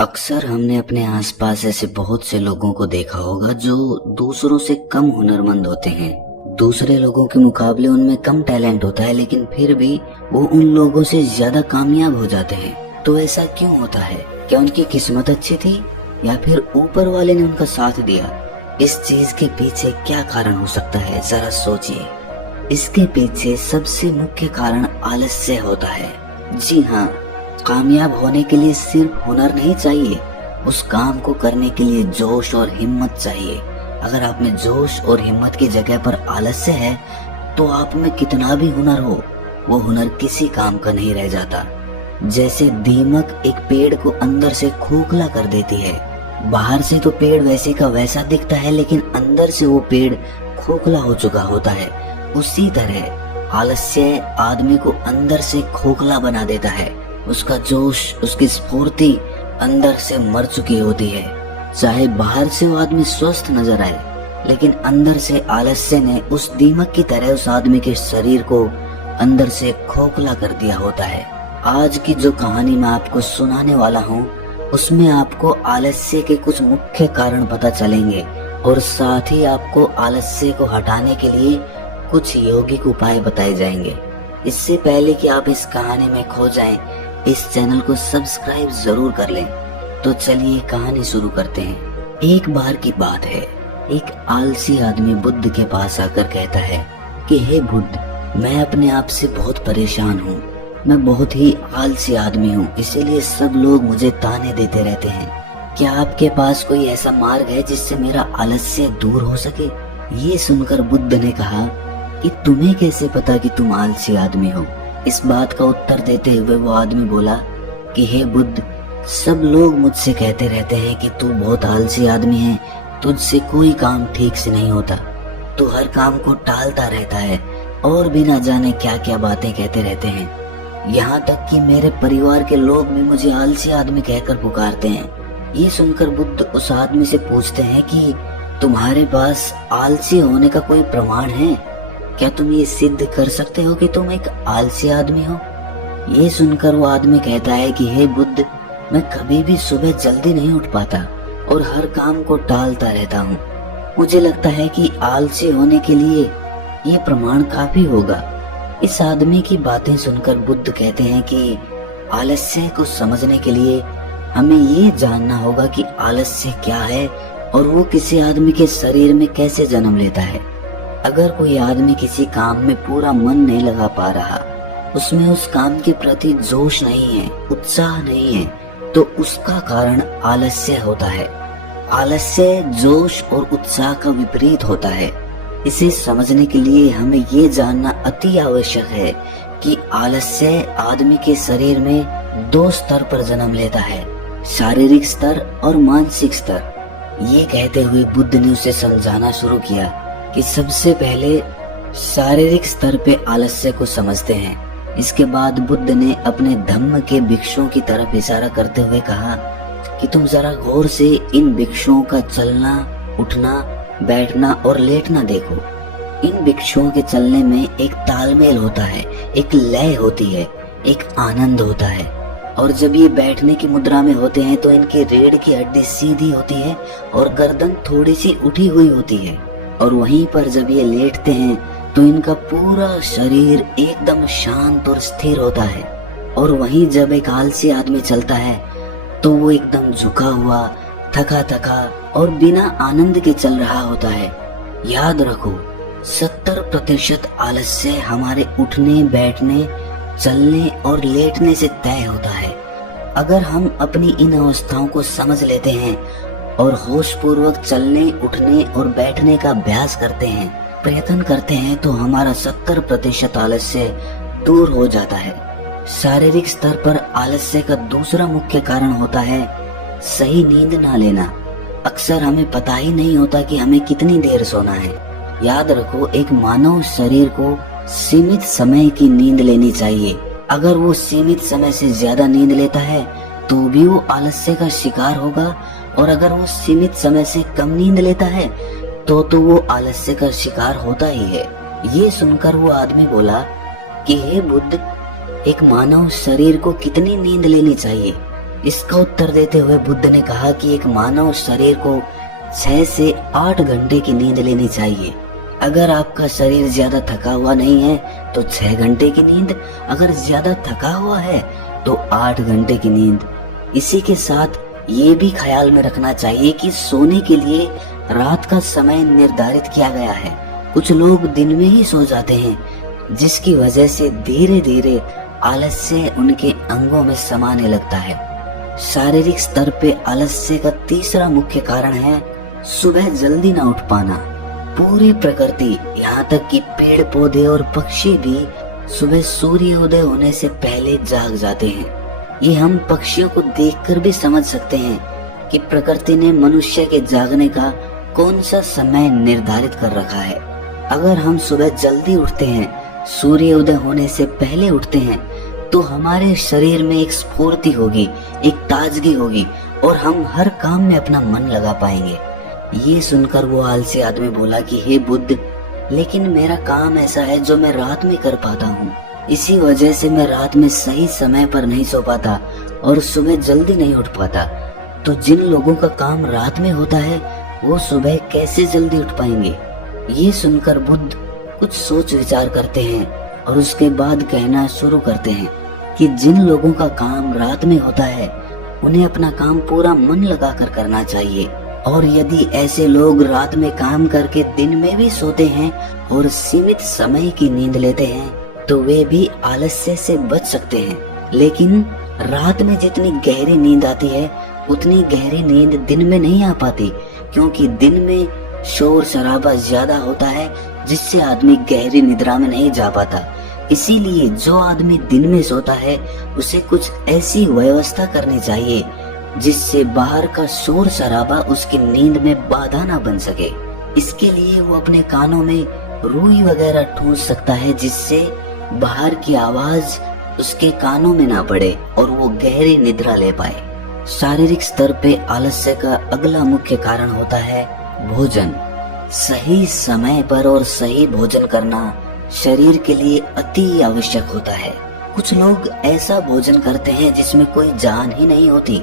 अक्सर हमने अपने आसपास ऐसे बहुत से लोगों को देखा होगा जो दूसरों से कम हुनरमंद होते हैं। दूसरे लोगों के मुकाबले उनमें कम टैलेंट होता है, लेकिन फिर भी वो उन लोगों से ज्यादा कामयाब हो जाते हैं। तो ऐसा क्यों होता है? क्या उनकी किस्मत अच्छी थी या फिर ऊपर वाले ने उनका साथ दिया? इस चीज के पीछे क्या कारण हो सकता है, जरा सोचिए। इसके पीछे सबसे मुख्य कारण आलस्य होता है। जी हाँ, कामयाब होने के लिए सिर्फ हुनर नहीं चाहिए, उस काम को करने के लिए जोश और हिम्मत चाहिए। अगर आप में जोश और हिम्मत की जगह पर आलस्य है तो आप में कितना भी हुनर हो, वो हुनर किसी काम का नहीं रह जाता। जैसे दीमक एक पेड़ को अंदर से खोखला कर देती है। बाहर से तो पेड़ वैसे का वैसा दिखता है, लेकिन अंदर से वो पेड़ खोखला हो चुका होता है। उसी तरह आलस्य आदमी को अंदर से खोखला बना देता है। उसका जोश, उसकी स्फूर्ति अंदर से मर चुकी होती है। चाहे बाहर से वो आदमी स्वस्थ नजर आए, लेकिन अंदर से आलस्य ने उस दीमक की तरह उस आदमी के शरीर को अंदर से खोखला कर दिया होता है। आज की जो कहानी मैं आपको सुनाने वाला हूँ, उसमें आपको आलस्य के कुछ मुख्य कारण पता चलेंगे और साथ ही आपको आलस्य को हटाने के लिए कुछ यौगिक उपाय बताए जाएंगे। इससे पहले कि आप इस कहानी में खो जाएं, इस चैनल को सब्सक्राइब जरूर कर लें। तो चलिए कहानी शुरू करते हैं। एक बार की बात है, एक आलसी आदमी बुद्ध के पास आकर कहता है कि हे बुद्ध, मैं अपने आप से बहुत परेशान हूँ। मैं बहुत ही आलसी आदमी हूँ, इसीलिए सब लोग मुझे ताने देते रहते हैं। क्या आपके पास कोई ऐसा मार्ग है जिससे मेरा आलस्य दूर हो सके? ये सुनकर बुद्ध ने कहा कि तुम्हें कैसे पता कि तुम आलसी आदमी हो? इस बात का उत्तर देते हुए वो आदमी बोला कि हे बुद्ध, सब लोग मुझसे कहते रहते हैं कि तू बहुत आलसी आदमी है, तुझसे कोई काम ठीक से नहीं होता, तू हर काम को टालता रहता है और बिना जाने क्या क्या बातें कहते रहते हैं। यहाँ तक कि मेरे परिवार के लोग भी मुझे आलसी आदमी कहकर पुकारते हैं। ये सुनकर बुद्ध उस आदमी से पूछते हैं कि तुम्हारे पास आलसी होने का कोई प्रमाण है? क्या तुम ये सिद्ध कर सकते हो कि तुम एक आलसी आदमी हो? ये सुनकर वो आदमी कहता है कि हे बुद्ध, मैं कभी भी सुबह जल्दी नहीं उठ पाता और हर काम को टालता रहता हूँ। मुझे लगता है कि आलसी होने के लिए ये प्रमाण काफी होगा। इस आदमी की बातें सुनकर बुद्ध कहते हैं कि आलस्य को समझने के लिए हमें ये जानना होगा कि आलस्य क्या है और वो किसी आदमी के शरीर में कैसे जन्म लेता है। अगर कोई आदमी किसी काम में पूरा मन नहीं लगा पा रहा, उसमें उस काम के प्रति जोश नहीं है, उत्साह नहीं है, तो उसका कारण आलस्य होता है। आलस्य जोश और उत्साह का विपरीत होता है। इसे समझने के लिए हमें ये जानना अति आवश्यक है कि आलस्य आदमी के शरीर में दो स्तर पर जन्म लेता है, शारीरिक स्तर और मानसिक स्तर। ये कहते हुए बुद्ध ने उसे समझाना शुरू किया कि सबसे पहले शारीरिक स्तर पे आलस्य को समझते हैं। इसके बाद बुद्ध ने अपने धम्म के भिक्षुओं की तरफ इशारा करते हुए कहा कि तुम जरा गौर से इन भिक्षुओं का चलना, उठना, बैठना और लेटना देखो। इन भिक्षुओं के चलने में एक तालमेल होता है, एक लय होती है, एक आनंद होता है। और जब ये बैठने की मुद्रा में होते हैं तो इनकी रीढ़ की हड्डी सीधी होती है और गर्दन थोड़ी सी उठी हुई होती है। और वहीं पर जब ये लेटते हैं तो इनका पूरा शरीर एकदम शांत और स्थिर होता है। और वहीं जब एक आलसी आदमी चलता है तो वो एकदम झुका हुआ, थका थका और बिना आनंद के चल रहा होता है। याद रखो, 70% आलस्य हमारे उठने, बैठने, चलने और लेटने से तय होता है। अगर हम अपनी इन अवस्थाओं को समझ लेते हैं और होश पूर्वक चलने, उठने और बैठने का अभ्यास करते हैं, प्रयत्न करते हैं, तो हमारा 70% आलस्य दूर हो जाता है। शारीरिक स्तर पर आलस्य का दूसरा मुख्य कारण होता है सही नींद ना लेना। अक्सर हमें पता ही नहीं होता कि हमें कितनी देर सोना है। याद रखो, एक मानव शरीर को सीमित समय की नींद लेनी चाहिए। अगर वो सीमित समय से ज्यादा नींद लेता है तो भी वो आलस्य का शिकार होगा, और अगर वो सीमित समय से कम नींद लेता है तो वो आलस्य का शिकार होता ही है। ये सुनकर वो आदमी बोला कि हे बुद्ध, एक मानव शरीर को कितनी नींद लेनी चाहिए? इसका उत्तर देते हुए बुद्ध ने कहा कि एक मानव शरीर को 6 से 8 घंटे की नींद लेनी चाहिए। अगर आपका शरीर ज्यादा थका हुआ नहीं है तो 6 घंटे की नींद, अगर ज्यादा थका हुआ है तो 8 घंटे की नींद। इसी के साथ ये भी ख्याल में रखना चाहिए कि सोने के लिए रात का समय निर्धारित किया गया है। कुछ लोग दिन में ही सो जाते हैं, जिसकी वजह से धीरे धीरे आलस्य उनके अंगों में समाने लगता है। शारीरिक स्तर पे आलस्य का तीसरा मुख्य कारण है सुबह जल्दी ना उठ पाना। पूरी प्रकृति, यहाँ तक कि पेड़ पौधे और पक्षी भी सुबह सूर्योदय होने से पहले जाग जाते हैं। ये हम पक्षियों को देखकर भी समझ सकते हैं कि प्रकृति ने मनुष्य के जागने का कौन सा समय निर्धारित कर रखा है। अगर हम सुबह जल्दी उठते हैं, सूर्योदय होने से पहले उठते हैं, तो हमारे शरीर में एक स्फूर्ति होगी, एक ताजगी होगी और हम हर काम में अपना मन लगा पाएंगे। ये सुनकर वो आलसी आदमी बोला कि हे बुद्ध, लेकिन मेरा काम ऐसा है जो मैं रात में कर पाता हूँ। इसी वजह से मैं रात में सही समय पर नहीं सो पाता और सुबह जल्दी नहीं उठ पाता। तो जिन लोगों का काम रात में होता है वो सुबह कैसे जल्दी उठ पाएंगे? ये सुनकर बुद्ध कुछ सोच विचार करते हैं और उसके बाद कहना शुरू करते हैं कि जिन लोगों का काम रात में होता है उन्हें अपना काम पूरा मन लगाकर करना चाहिए, और यदि ऐसे लोग रात में काम करके दिन में भी सोते हैं और सीमित समय की नींद लेते हैं तो वे भी आलस्य से बच सकते हैं। लेकिन रात में जितनी गहरी नींद आती है उतनी गहरी नींद दिन में नहीं आ पाती, क्योंकि दिन में शोर शराबा ज्यादा होता है जिससे आदमी गहरी निद्रा में नहीं जा पाता। इसीलिए जो आदमी दिन में सोता है उसे कुछ ऐसी व्यवस्था करनी चाहिए जिससे बाहर का शोर शराबा उसकी नींद में बाधा ना बन सके। इसके लिए वो अपने कानों में रुई वगैरह ठूंस सकता है जिससे बाहर की आवाज उसके कानों में ना पड़े और वो गहरी निद्रा ले पाए। शारीरिक स्तर पे आलस्य का अगला मुख्य कारण होता है भोजन। सही समय पर और सही भोजन करना शरीर के लिए अति आवश्यक होता है। कुछ लोग ऐसा भोजन करते हैं जिसमें कोई जान ही नहीं होती।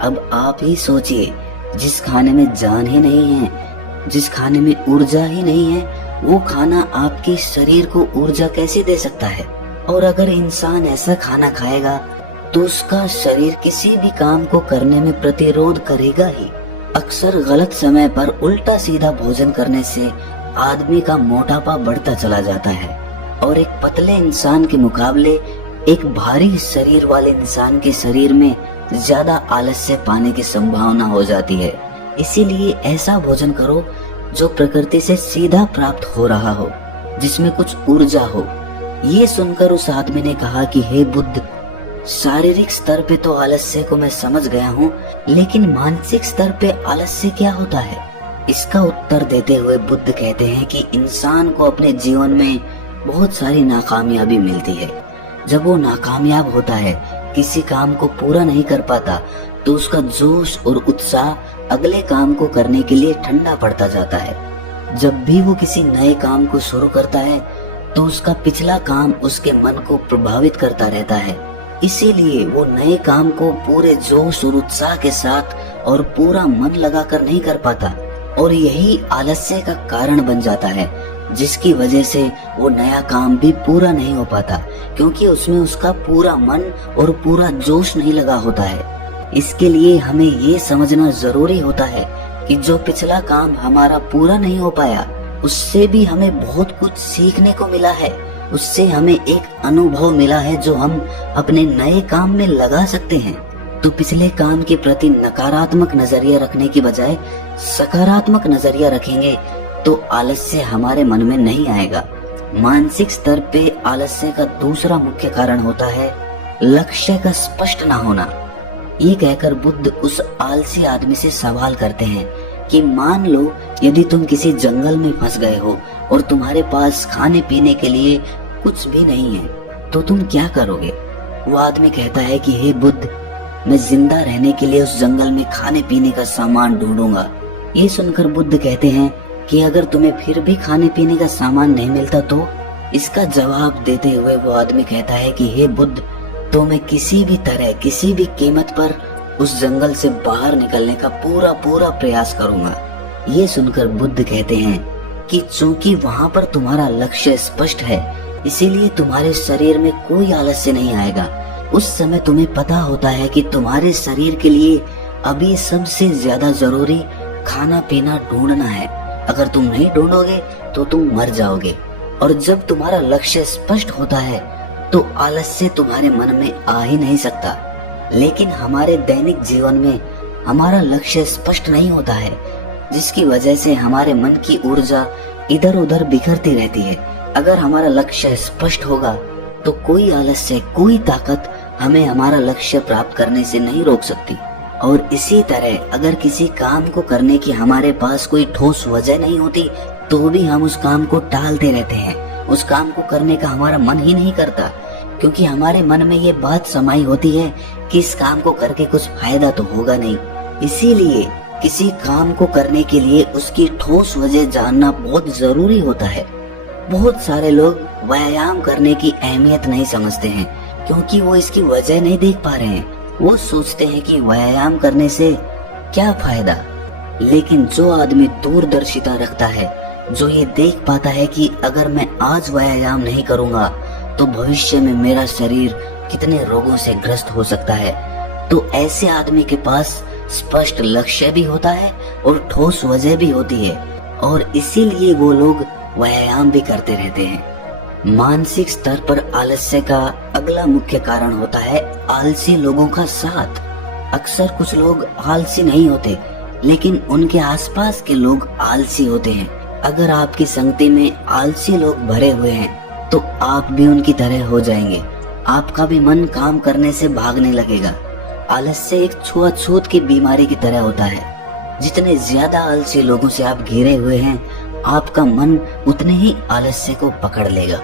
अब आप ही सोचिए, जिस खाने में जान ही नहीं है, जिस खाने में ऊर्जा ही नहीं है, वो खाना आपके शरीर को ऊर्जा कैसे दे सकता है? और अगर इंसान ऐसा खाना खाएगा तो उसका शरीर किसी भी काम को करने में प्रतिरोध करेगा ही। अक्सर गलत समय पर उल्टा सीधा भोजन करने से आदमी का मोटापा बढ़ता चला जाता है और एक पतले इंसान के मुकाबले एक भारी शरीर वाले इंसान के शरीर में ज्यादा आलस्य पाने की संभावना हो जाती है। इसीलिए ऐसा भोजन करो जो प्रकृति से सीधा प्राप्त हो रहा हो, जिसमें कुछ ऊर्जा हो। ये सुनकर उस आदमी ने कहा कि हे बुद्ध, शारीरिक स्तर पे तो आलस्य को मैं समझ गया हूँ, लेकिन मानसिक स्तर पे आलस्य क्या होता है? इसका उत्तर देते हुए बुद्ध कहते हैं कि इंसान को अपने जीवन में बहुत सारी नाकामयाबी मिलती है। जब वो नाकामयाब होता है, किसी काम को पूरा नहीं कर पाता, तो उसका जोश और उत्साह अगले काम को करने के लिए ठंडा पड़ता जाता है। जब भी वो किसी नए काम को शुरू करता है तो उसका पिछला काम उसके मन को प्रभावित करता रहता है। इसीलिए वो नए काम को पूरे जोश और उत्साह के साथ और पूरा मन लगाकर नहीं कर पाता, और यही आलस्य का कारण बन जाता है, जिसकी वजह से वो नया काम भी पूरा नहीं हो पाता, क्योंकि उसमें उसका पूरा मन और पूरा जोश नहीं लगा होता है। इसके लिए हमें ये समझना जरूरी होता है कि जो पिछला काम हमारा पूरा नहीं हो पाया, उससे भी हमें बहुत कुछ सीखने को मिला है। उससे हमें एक अनुभव मिला है जो हम अपने नए काम में लगा सकते हैं। तो पिछले काम के प्रति नकारात्मक नजरिया रखने की बजाय सकारात्मक नजरिया रखेंगे तो आलस्य हमारे मन में नहीं आएगा। मानसिक स्तर पे आलस्य का दूसरा मुख्य कारण होता है लक्ष्य का स्पष्ट ना होना। ये कहकर बुद्ध उस आलसी आदमी से सवाल करते हैं कि मान लो यदि तुम किसी जंगल में फंस गए हो और तुम्हारे पास खाने पीने के लिए कुछ भी नहीं है, तो तुम क्या करोगे? वो आदमी कहता है कि हे बुद्ध, मैं जिंदा रहने के लिए उस जंगल में खाने पीने का सामान ढूंढूंगा। ये सुनकर बुद्ध कहते हैं कि अगर तुम्हें फिर भी खाने पीने का सामान नहीं मिलता तो? इसका जवाब देते हुए वो आदमी कहता है कि हे बुद्ध, तो मैं किसी भी तरह, किसी भी कीमत पर उस जंगल से बाहर निकलने का पूरा पूरा प्रयास करूंगा। ये सुनकर बुद्ध कहते हैं कि चूंकि वहां पर तुम्हारा लक्ष्य स्पष्ट है, इसीलिए तुम्हारे शरीर में कोई आलस्य नहीं आएगा। उस समय तुम्हें पता होता है कि तुम्हारे शरीर के लिए अभी सबसे ज्यादा जरूरी खाना पीना ढूंढना है। अगर तुम नहीं ढूंढोगे तो तुम मर जाओगे। और जब तुम्हारा लक्ष्य स्पष्ट होता है तो आलस्य तुम्हारे मन में आ ही नहीं सकता। लेकिन हमारे दैनिक जीवन में हमारा लक्ष्य स्पष्ट नहीं होता है, जिसकी वजह से हमारे मन की ऊर्जा इधर उधर बिखरती रहती है। अगर हमारा लक्ष्य स्पष्ट होगा तो कोई आलस्य, कोई ताकत हमें हमारा लक्ष्य प्राप्त करने से नहीं रोक सकती। और इसी तरह अगर किसी काम को करने की हमारे पास कोई ठोस वजह नहीं होती तो भी हम उस काम को टालते रहते हैं। उस काम को करने का हमारा मन ही नहीं करता, क्योंकि हमारे मन में ये बात समाई होती है कि इस काम को करके कुछ फायदा तो होगा नहीं। इसीलिए किसी काम को करने के लिए उसकी ठोस वजह जानना बहुत जरूरी होता है। बहुत सारे लोग व्यायाम करने की अहमियत नहीं समझते हैं, क्योंकि वो इसकी वजह नहीं देख पा रहे हैं। वो सोचते हैं कि व्यायाम करने से क्या फायदा। लेकिन जो आदमी दूरदर्शिता रखता है, जो ये देख पाता है कि अगर मैं आज व्यायाम नहीं करूंगा तो भविष्य में मेरा शरीर कितने रोगों से ग्रस्त हो सकता है, तो ऐसे आदमी के पास स्पष्ट लक्ष्य भी होता है और ठोस वजह भी होती है, और इसीलिए वो लोग व्यायाम भी करते रहते हैं। मानसिक स्तर पर आलस्य का अगला मुख्य कारण होता है आलसी लोगों का साथ। अक्सर कुछ लोग आलसी नहीं होते, लेकिन उनके आसपास के लोग आलसी होते हैं। अगर आपकी संगति में आलसी लोग भरे हुए हैं तो आप भी उनकी तरह हो जाएंगे। आपका भी मन काम करने से भागने लगेगा। आलस्य एक छुआछूत की बीमारी की तरह होता है। जितने ज्यादा आलसी लोगों से आप घिरे हुए हैं, आपका मन उतने ही आलस्य को पकड़ लेगा।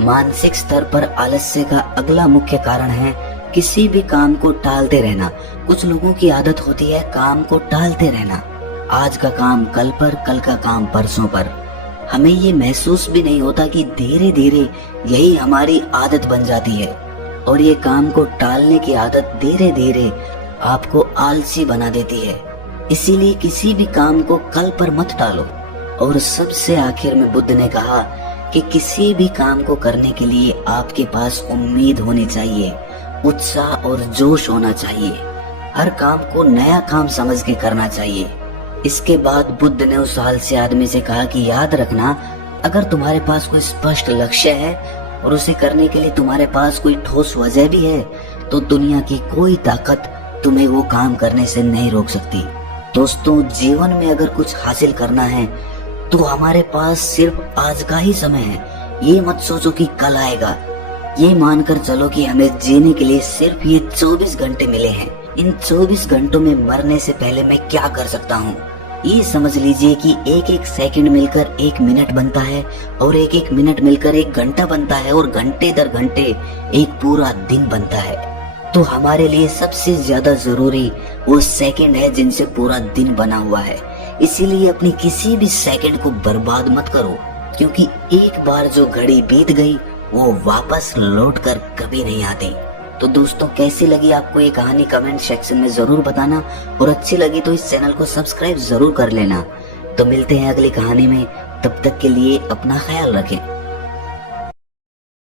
मानसिक स्तर पर आलस्य का अगला मुख्य कारण है किसी भी काम को टालते रहना। कुछ लोगों की आदत होती है काम को टालते रहना। आज का काम कल पर, कल का काम परसों पर। हमें ये महसूस भी नहीं होता कि धीरे धीरे यही हमारी आदत बन जाती है, और ये काम को टालने की आदत धीरे धीरे आपको आलसी बना देती है। इसीलिए किसी भी काम को कल पर मत टालो। और सबसे आखिर में बुद्ध ने कहा कि किसी भी काम को करने के लिए आपके पास उम्मीद होनी चाहिए, उत्साह और जोश होना चाहिए। हर काम को नया काम समझ के करना चाहिए। इसके बाद बुद्ध ने उस आलसी आदमी से कहा कि याद रखना, अगर तुम्हारे पास कोई स्पष्ट लक्ष्य है और उसे करने के लिए तुम्हारे पास कोई ठोस वजह भी है, तो दुनिया की कोई ताकत तुम्हें वो काम करने से नहीं रोक सकती। दोस्तों, जीवन में अगर कुछ हासिल करना है तो हमारे पास सिर्फ आज का ही समय है। ये मत सोचो कि कल आएगा। ये मानकर चलो कि हमें जीने के लिए सिर्फ ये 24 घंटे मिले हैं। इन 24 घंटों में मरने से पहले मैं क्या कर सकता हूँ? ये समझ लीजिए कि एक एक सेकंड मिलकर एक मिनट बनता है, और एक एक मिनट मिलकर एक घंटा बनता है, और घंटे दर घंटे एक पूरा दिन बनता है। तो हमारे लिए सबसे ज्यादा जरूरी वो सेकंड है जिनसे पूरा दिन बना हुआ है। इसीलिए अपनी किसी भी सेकंड को बर्बाद मत करो, क्योंकि एक बार जो घड़ी बीत गई वो वापस लौट कर कभी नहीं आती। तो दोस्तों, कैसी लगी आपको ये कहानी कमेंट सेक्शन में जरूर बताना, और अच्छी लगी तो इस चैनल को सब्सक्राइब जरूर कर लेना। तो मिलते हैं अगली कहानी में, तब तक के लिए अपना ख्याल रखें।